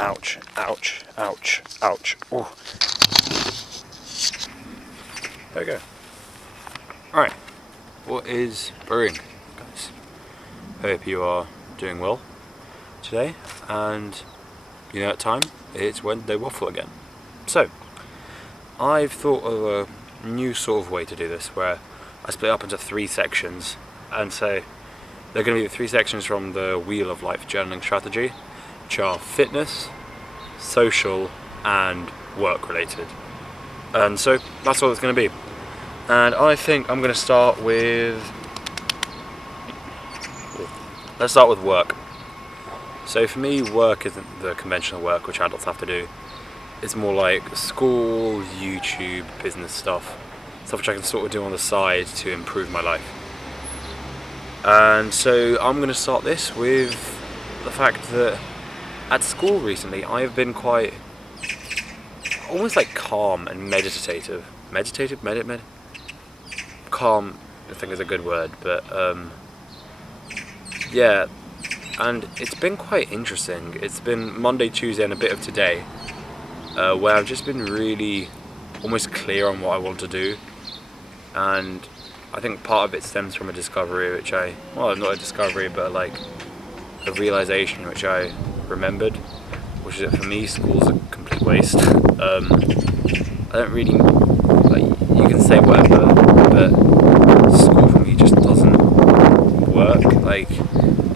Ouch, ouch, ouch, ouch. Ooh. There we go. Alright, what is brewing, guys? Hope you are doing well today, and you know, at time, it's Wednesday Waffle again. So, I've thought of a new sort of way to do this, where I split up into 3 sections, and so they're going to be the 3 sections from the Wheel of Life journaling strategy, which are fitness, social, and work related. And so that's what it's going to be. And I think I'm going to start with, let's start with work. So for me, work isn't the conventional work which adults have to do. It's more like school, YouTube, business stuff which I can sort of do on the side to improve my life. And so I'm going to start this with the fact that at school recently I have been quite almost like calm and meditative. Calm, I think, is a good word, but yeah, and it's been quite interesting. It's been Monday, Tuesday, and a bit of today, where I've just been really almost clear on what I want to do, and I think part of it stems from a discovery which not a discovery, but like a realization which I remembered, which is that for me, school's a complete waste. I don't really, like, you can say whatever, but school for me just doesn't work. Like,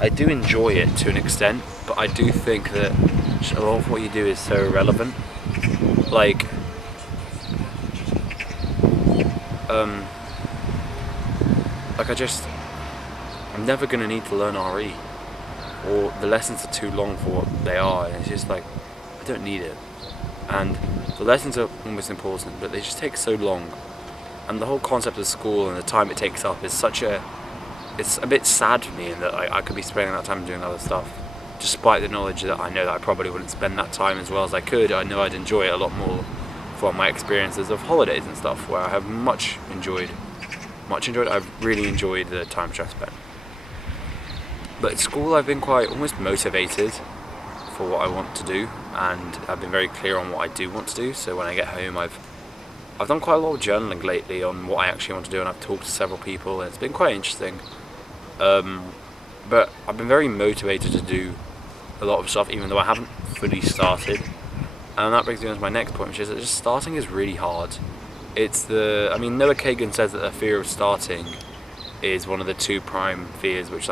I do enjoy it to an extent, but I do think that a lot of what you do is so irrelevant. Like, I'm never going to need to learn RE, or the lessons are too long for what they are, and it's just like, I don't need it. And the lessons are almost important, but they just take so long. And the whole concept of school and the time it takes up is it's a bit sad for me, in that I could be spending that time doing other stuff, despite the knowledge that I know that I probably wouldn't spend that time as well as I could. I know I'd enjoy it a lot more from my experiences of holidays and stuff, where I have much enjoyed. I've really enjoyed the time which I spent. But at school I've been quite almost motivated for what I want to do, and I've been very clear on what I do want to do. So when I get home, I've done quite a lot of journaling lately on what I actually want to do, and I've talked to several people, and it's been quite interesting. But I've been very motivated to do a lot of stuff, even though I haven't fully started. And that brings me on to my next point, which is that just starting is really hard. Noah Kagan says that the fear of starting is one of the 2 prime fears which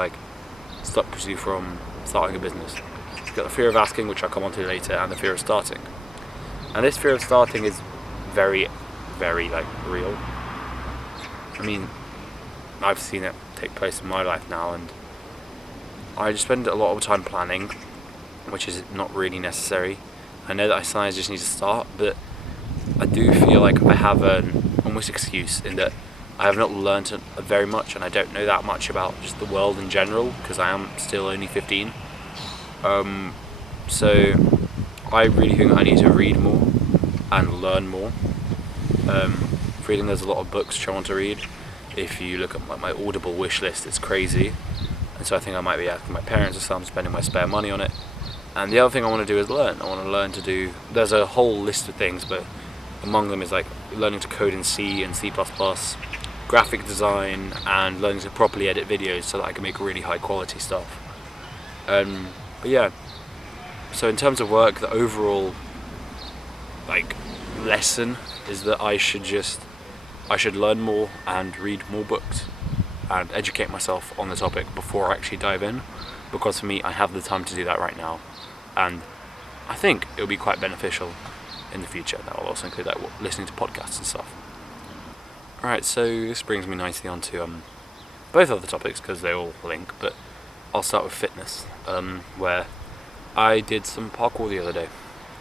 stops you from starting a business. You've got the fear of asking, which I'll come on to later, and the fear of starting. And this fear of starting is very, very real. I mean, I've seen it take place in my life now, and I just spend a lot of time planning, which is not really necessary. I know that I sometimes just need to start, but I do feel like I have an almost excuse in that I have not learned very much, and I don't know that much about just the world in general, because I am still only 15. So I really think I need to read more and learn more. Reading, there's a lot of books which I want to read. If you look at my Audible wish list, it's crazy, and so I think I might be asking my parents or something, spending my spare money on it. And the other thing I want to do is learn. I want to learn to do, there's a whole list of things, but among them is learning to code in C and C++, graphic design, and learning to properly edit videos so that I can make really high quality stuff. But yeah, so in terms of work, the overall lesson is that I should learn more and read more books and educate myself on the topic before I actually dive in, because for me, I have the time to do that right now, and I think it'll be quite beneficial in the future. That will also include listening to podcasts and stuff. Alright, so this brings me nicely onto both other topics, because they all link, but I'll start with fitness, where I did some parkour the other day.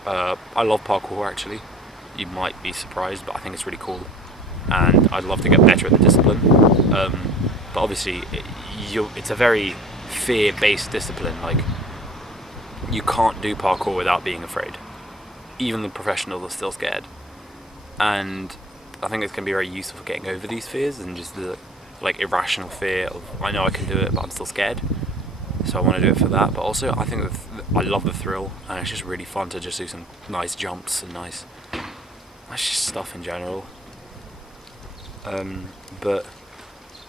I love parkour, actually. You might be surprised, but I think it's really cool, and I'd love to get better at the discipline. But obviously, it's a very fear-based discipline. You can't do parkour without being afraid. Even the professionals are still scared, and I think it's going to be very useful for getting over these fears, and just the irrational fear of, I know I can do it, but I'm still scared. so I want to do it for that. But also I think that I love the thrill, and it's just really fun to just do some nice jumps and nice just stuff in general. But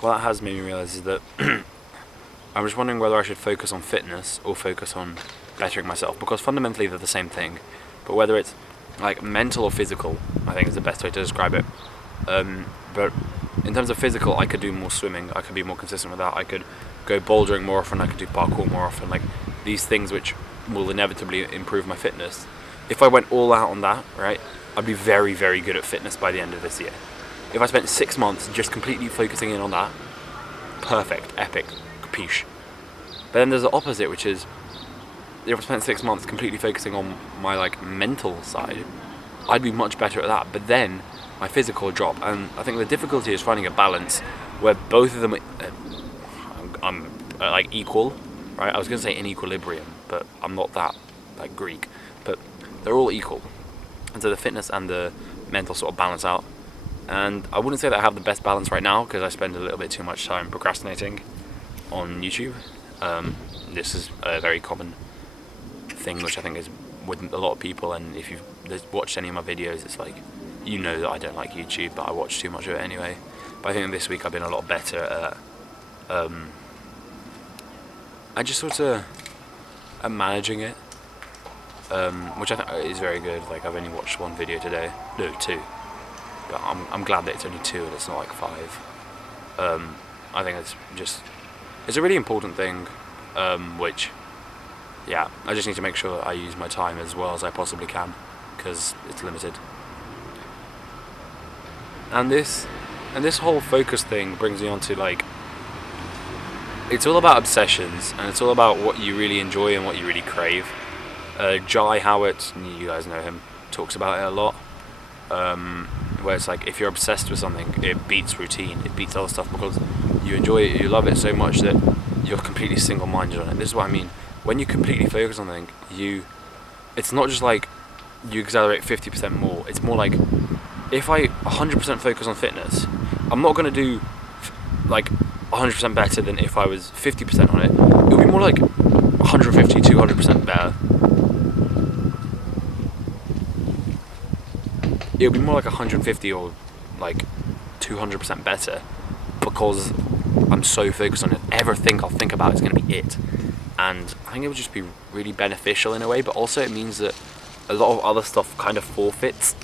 what that has made me realise is that I'm just wondering whether I should focus on fitness or focus on bettering myself, because fundamentally they're the same thing. But whether it's like mental or physical, I think is the best way to describe it. But in terms of physical, I could do more swimming, I could be more consistent with that, I could go bouldering more often, I could do parkour more often, like these things which will inevitably improve my fitness. If I went all out on that, right, I'd be very, very good at fitness by the end of this year. If I spent 6 months just completely focusing in on that, perfect, epic, capiche. But then there's the opposite, which is if I spent 6 months completely focusing on my like mental side, I'd be much better at that. But then my physical would drop, and I think the difficulty is finding a balance where both of them I'm like equal, right? I was going to say in equilibrium, but I'm not that like Greek, but they're all equal, and so the fitness and the mental sort of balance out. And I wouldn't say that I have the best balance right now, because I spend a little bit too much time procrastinating on YouTube. This is a very common thing, which I think is with a lot of people, and if you've watched any of my videos, it's like, you know that I don't like YouTube, but I watch too much of it anyway. But I think this week I've been a lot better at I just sort of am managing it, which I think is very good. Like, I've only watched one video today, no, 2, but I'm glad that it's only 2 and it's not like 5. I think it's a really important thing, which, yeah, I just need to make sure that I use my time as well as I possibly can, because it's limited. And this whole focus thing brings me on to, like, it's all about obsessions, and it's all about what you really enjoy and what you really crave. Jai Howard, you guys know him, talks about it a lot, where it's like, if you're obsessed with something, it beats routine, it beats other stuff, because you enjoy it, you love it so much that you're completely single-minded on it. This is what I mean. When you completely focus on something, it's not just like you accelerate 50% more, it's more like, if I 100% focus on fitness, I'm not going to do like 100% better than if I was 50% on it. It'll be more like 150, 200% better. It'll be more like 150 or like 200% better, because I'm so focused on it. Everything I'll think about is going to be it. And I think it would just be really beneficial in a way, but also it means that a lot of other stuff kind of forfeits.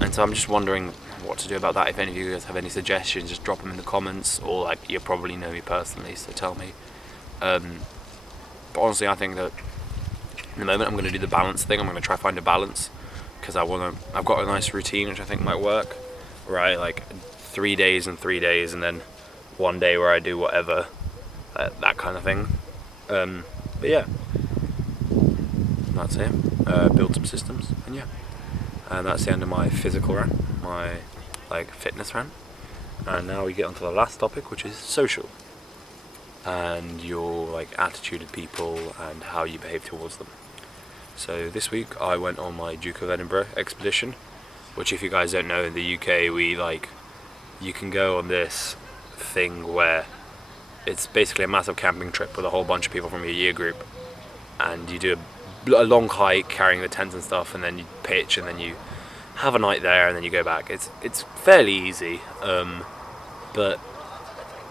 And so I'm just wondering what to do about that. If any of you guys have any suggestions, just drop them in the comments, or like, you probably know me personally, so tell me. But honestly, I think that in the moment I'm going to do the balance thing. I'm going to try to find a balance, because I've got a nice routine which I think might work, where I like 3 days and 3 days, and then 1 day where I do whatever, that kind of thing. But yeah, that's it. Build some systems, and yeah. And that's the end of my physical rant, my like fitness rant. And now we get onto the last topic, which is social, and your like attitude of people and how you behave towards them. So this week I went on my Duke of Edinburgh expedition, which, if you guys don't know, in the UK you can go on this thing where it's basically a massive camping trip with a whole bunch of people from your year group, and you do a long hike carrying the tents and stuff, and then you pitch, and then you have a night there, and then you go back. It's fairly easy, but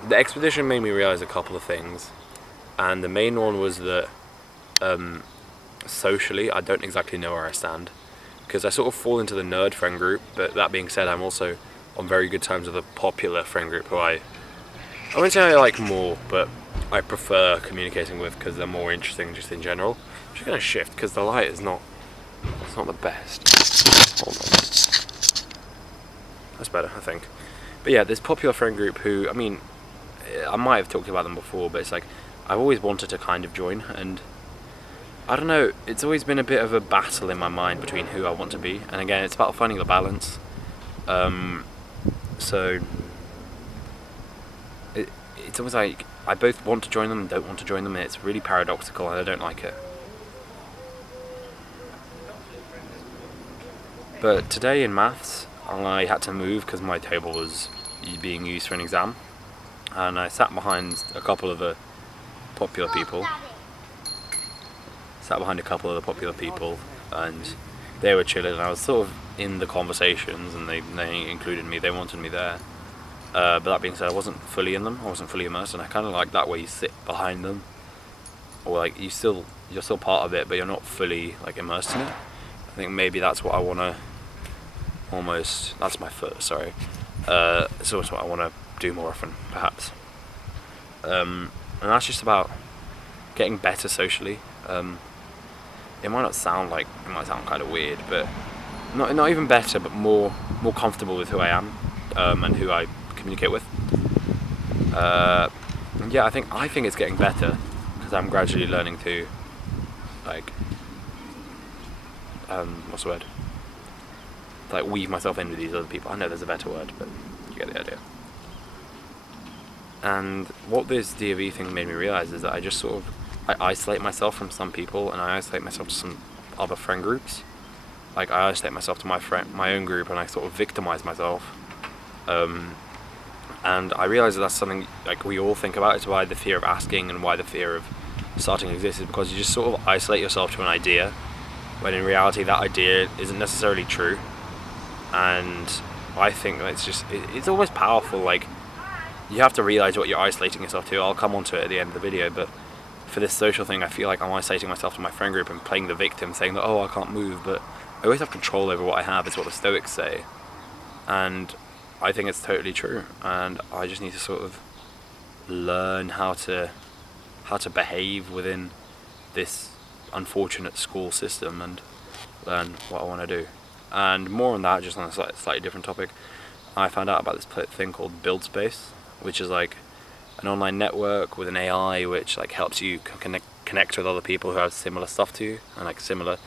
the expedition made me realise a couple of things, and the main one was that socially I don't exactly know where I stand, because I sort of fall into the nerd friend group, but that being said, I'm also on very good terms with a popular friend group who I wouldn't say I like more, but I prefer communicating with, because they're more interesting just in general. I'm just going to shift because the light is not the best. Hold on. That's better, I think. But yeah, this popular friend group who, I mean, I might have talked about them before, but it's like, I've always wanted to kind of join, and I don't know, it's always been a bit of a battle in my mind between who I want to be, and again, it's about finding the balance. So it's almost like I both want to join them and don't want to join them, and it's really paradoxical, and I don't like it. But today in maths, I had to move because my table was being used for an exam, and I sat behind a couple of the popular people, sat behind a couple of the popular people, and they were chilling, and I was sort of in the conversations, and they included me, they wanted me there. But that being said, I wasn't fully in them, I wasn't fully immersed, and I kind of like that way you sit behind them, or like you're still part of it, but you're not fully like immersed in it. I think maybe that's what I want to that's my foot, sorry. It's also what I want to do more often, perhaps. And that's just about getting better socially. It might sound kind of weird, but not even better, but more comfortable with who I am, and who I communicate with. Yeah, I think it's getting better, because I'm gradually learning to what's the word? Like weave myself in with these other people. I know there's a better word, but you get the idea. And what this DOV thing made me realise is that I isolate myself from some people, and I isolate myself to some other friend groups. Like I isolate myself to my own group, and I sort of victimise myself. And I realise that's something like we all think about. It's why the fear of asking and why the fear of starting exists, is because you just sort of isolate yourself to an idea, when in reality that idea isn't necessarily true. And I think that it's always powerful. Like, you have to realise what you're isolating yourself to. I'll come onto it at the end of the video, but for this social thing, I feel like I'm isolating myself to my friend group and playing the victim, saying that, oh, I can't move, but I always have control over what I have, is what the Stoics say. And I think it's totally true, and I just need to sort of learn how to behave within this unfortunate school system, and learn what I want to do. And more on that, just on a slightly different topic, I found out about this thing called BuildSpace, which is like an online network with an AI which like helps you connect with other people who have similar stuff to you, and like similar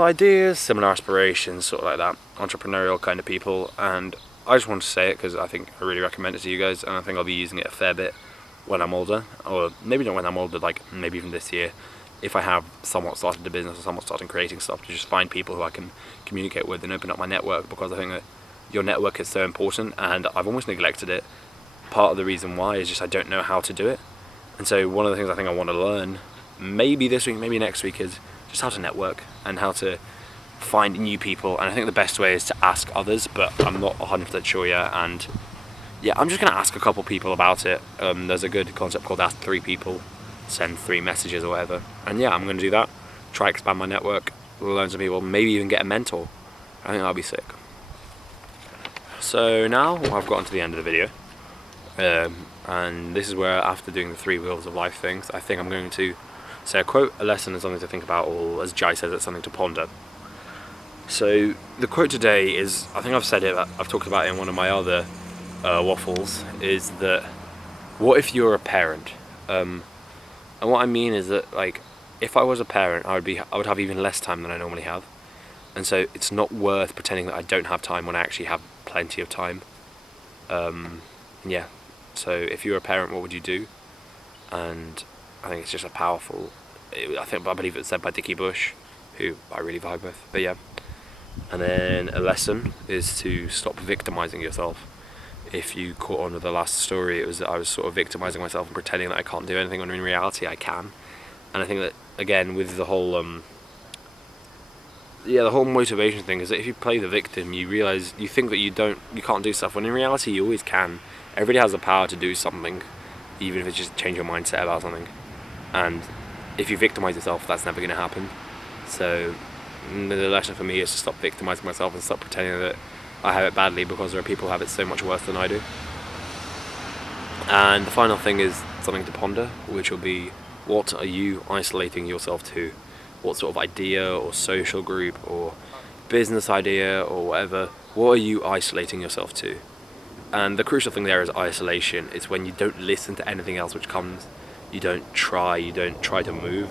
ideas, similar aspirations, sort of like that, entrepreneurial kind of people. And I just wanted to say it because I think I really recommend it to you guys, and I think I'll be using it a fair bit when I'm older, or maybe not when I'm older, like maybe even this year, if I have somewhat started a business or somewhat started creating stuff, to just find people who I can communicate with and open up my network, because I think that your network is so important, and I've almost neglected it. Part of the reason why is just I don't know how to do it. And so one of the things I think I want to learn, maybe this week, maybe next week, is just how to network and how to find new people. And I think the best way is to ask others, but I'm not 100% sure yet. And yeah, I'm just going to ask a couple people about it. There's a good concept called Ask 3 People, send 3 messages or whatever. And yeah, I'm going to do that, try expand my network, learn some people, maybe even get a mentor. I think that'll be sick. So now I've gotten to the end of the video, and this is where, after doing the 3 wheels of life things, I think I'm going to say a quote, a lesson, and something to think about, or as Jai says, it's something to ponder. So the quote today is, I think I've said it, I've talked about it in one of my other waffles, is that, what if you're a parent? And what I mean is that, like, if I was a parent, I would have even less time than I normally have. And so it's not worth pretending that I don't have time when I actually have plenty of time. Yeah, so if you were a parent, what would you do? And I think it's just a powerful, I believe it's said by Dickie Bush, who I really vibe with, but yeah. And then a lesson is to stop victimizing yourself. If you caught on with the last story, it was that I was sort of victimizing myself and pretending that I can't do anything, when in reality I can. And I think that, again, with the whole the whole motivation thing, is that if you play the victim, you realize, you think that you can't do stuff, when in reality you always can. Everybody has the power to do something, even if it's just change your mindset about something. And if you victimize yourself, that's never going to happen. So the lesson for me is to stop victimizing myself and stop pretending that I have it badly, because there are people who have it so much worse than I do. And the final thing is something to ponder, which will be, what are you isolating yourself to? What sort of idea or social group or business idea or whatever, what are you isolating yourself to? And the crucial thing there is isolation. It's when you don't listen to anything else which comes. You don't try to move.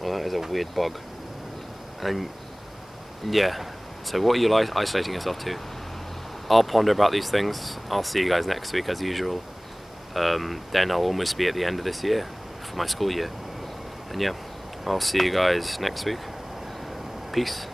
Well, that is a weird bug. And yeah, so what are you isolating yourself to? I'll ponder about these things. I'll see you guys next week as usual. Then I'll almost be at the end of this year for my school year. And yeah, I'll see you guys next week. Peace.